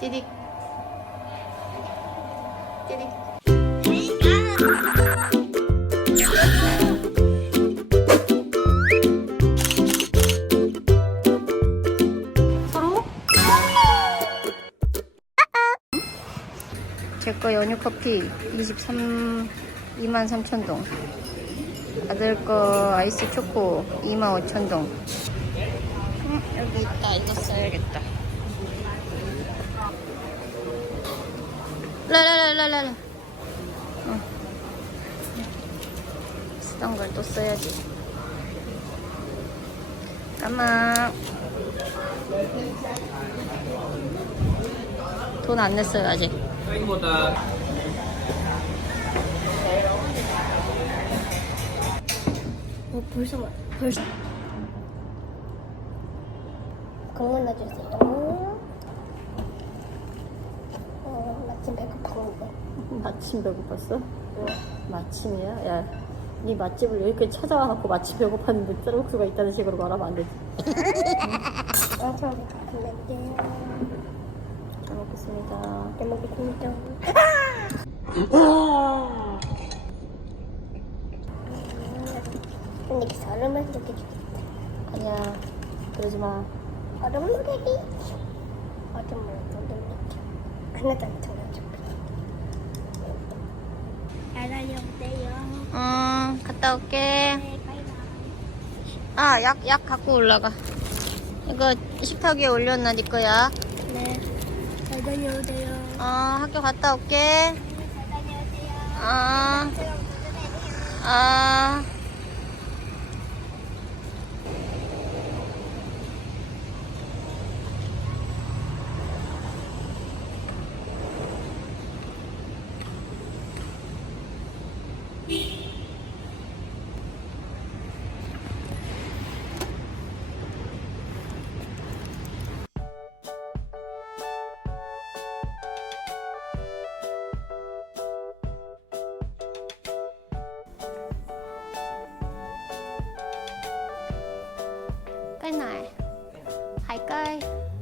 띠딕 띠딕 서로? 제거 연유 커피 23 23,000동. 아들 거 아이스 초코 25,000동. 음, 여기 있다. 이거 써야겠다 라라라라라 어. 쓰던 걸또 써야지 까만 돈 안 냈어요 아직 uh, 어, 벌써 와. 벌써. 그런 거 주세요. 어, 마침 배고픈데. 마침 배고팠어? 마침이야? 야, 네 맛집을 여기까지 찾아와놓고 마침 배고팠는데 쌀국수가 있다는 식으로 말하면 안 되지. 아, 저 배고픈데. 잘 먹겠습니다. 잘 먹겠습니다. 근데 그 얼음을 이렇게 주겠다. 아니야, 그러지 마. 얼음 노래기. 얼음 노래기. 하나도 안틀어줘. 잘 응, 갔다 올게. 네. 아, 약, 약 갖고 올라가. 이거 식탁 위에 올렸나, 네 거야? 네. 잘 다녀오세요. 어, 학교 갔다 올게. 잘 다녀오세요. 아. 아. Cái này hai cây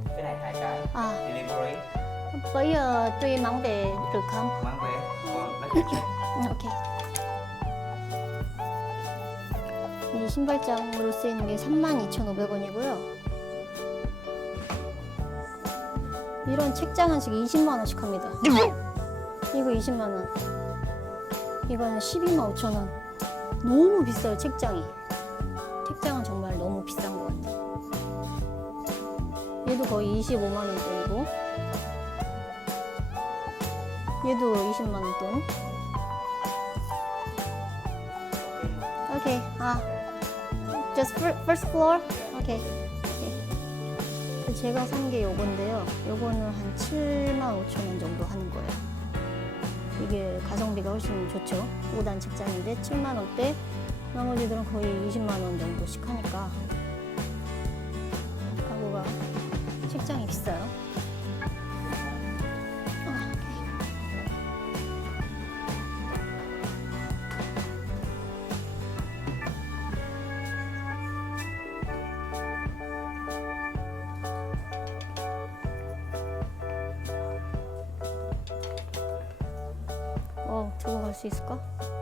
cái này hai cái à, delivery Bây giờ tuy mang về được không? mang về vâng lấy 응, 오케이. 이 신발장으로 쓰이는 게 32,500원이고요. 이런 책장 한씩 20만 원씩 합니다. 이거 20만 원. 이거는 12만 5천 원. 너무 비싸요, 책장이. 얘도 거의 25만 원 돈이고. 얘도 20만 원 돈. 오케이. 아. Just fir- first floor? 오케이. 오케이. 제가 산 게 요건데요. 요거는 한 7만 5천 원 정도 하는 거예요. 이게 가성비가 훨씬 좋죠. 5단 책장인데 7만 원대. 나머지들은 거의 20만 원 정도씩 하니까 책장이 비싸요. 어, 두고 갈수 있을까?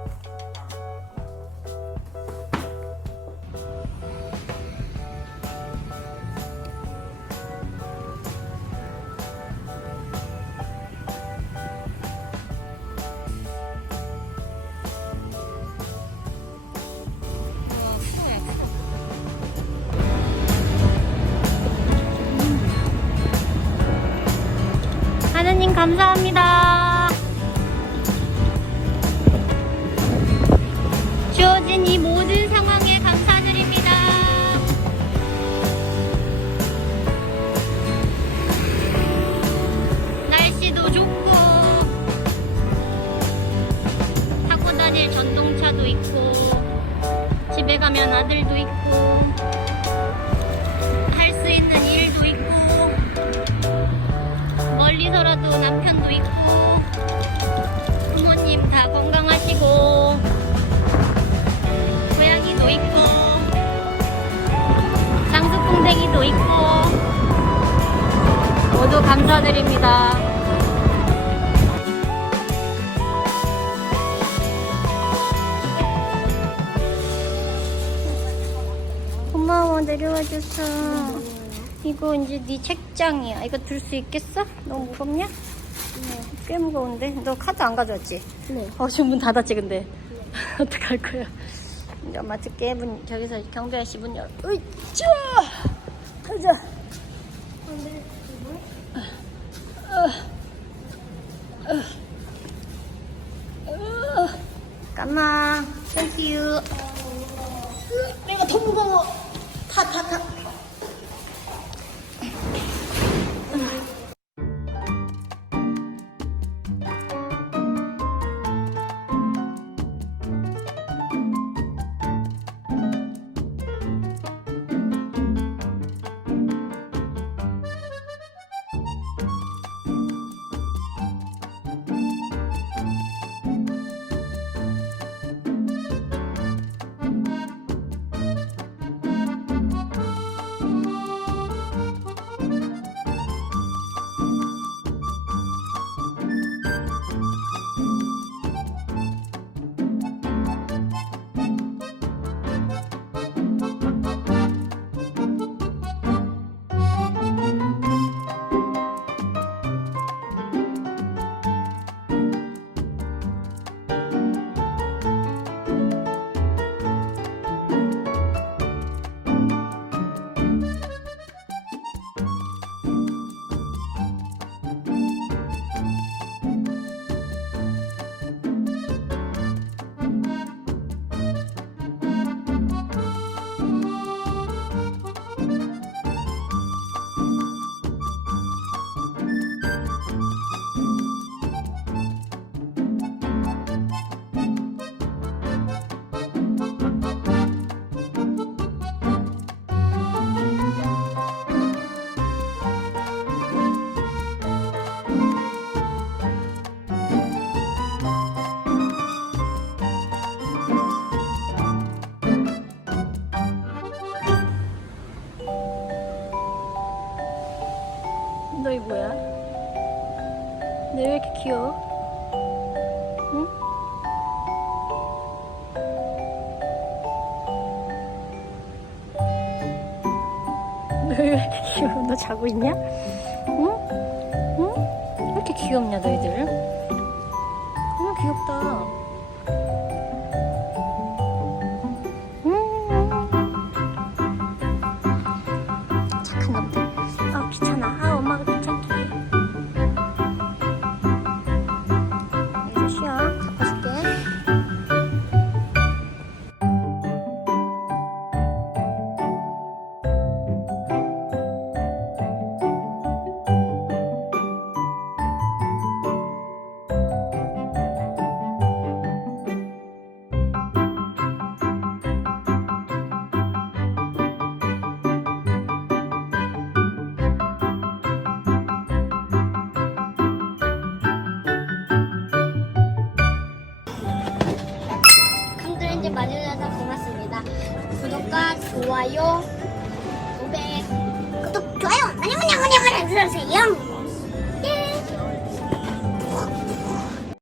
감사합니다. 주어진 이 모든 상황에 감사드립니다. 날씨도 좋고 타고 다닐 전동차도 있고 집에 가면 아들도 있고 멀리서라도 남편도 있고 부모님 다 건강하시고 고양이도 있고 장수풍뎅이도 있고 모두 모두 감사드립니다. 고마워 내려와줘서 이거 이제 네 책장이야. 이거 들 수 있겠어? 너무 무겁냐? 꽤 무거운데? 너 카드 안 가져왔지? 네. 어 지금 문 닫았지 근데. 어떡할 거야. 이제 엄마 듣게 문 저기서 경비 아저씨 문 열어 으이짜 가자 까마 땡큐 내가 더 무거워. 타 타 타 뭐야? 너 왜 이렇게 귀여워? 응? 너 왜 이렇게 귀여워? 너 자고 있냐? 응? 응? 왜 이렇게 귀엽냐 너희들? 너무 귀엽다. 좋아요, 500 구독, 좋아요 많이 많이 많이 많이 눌러주세요.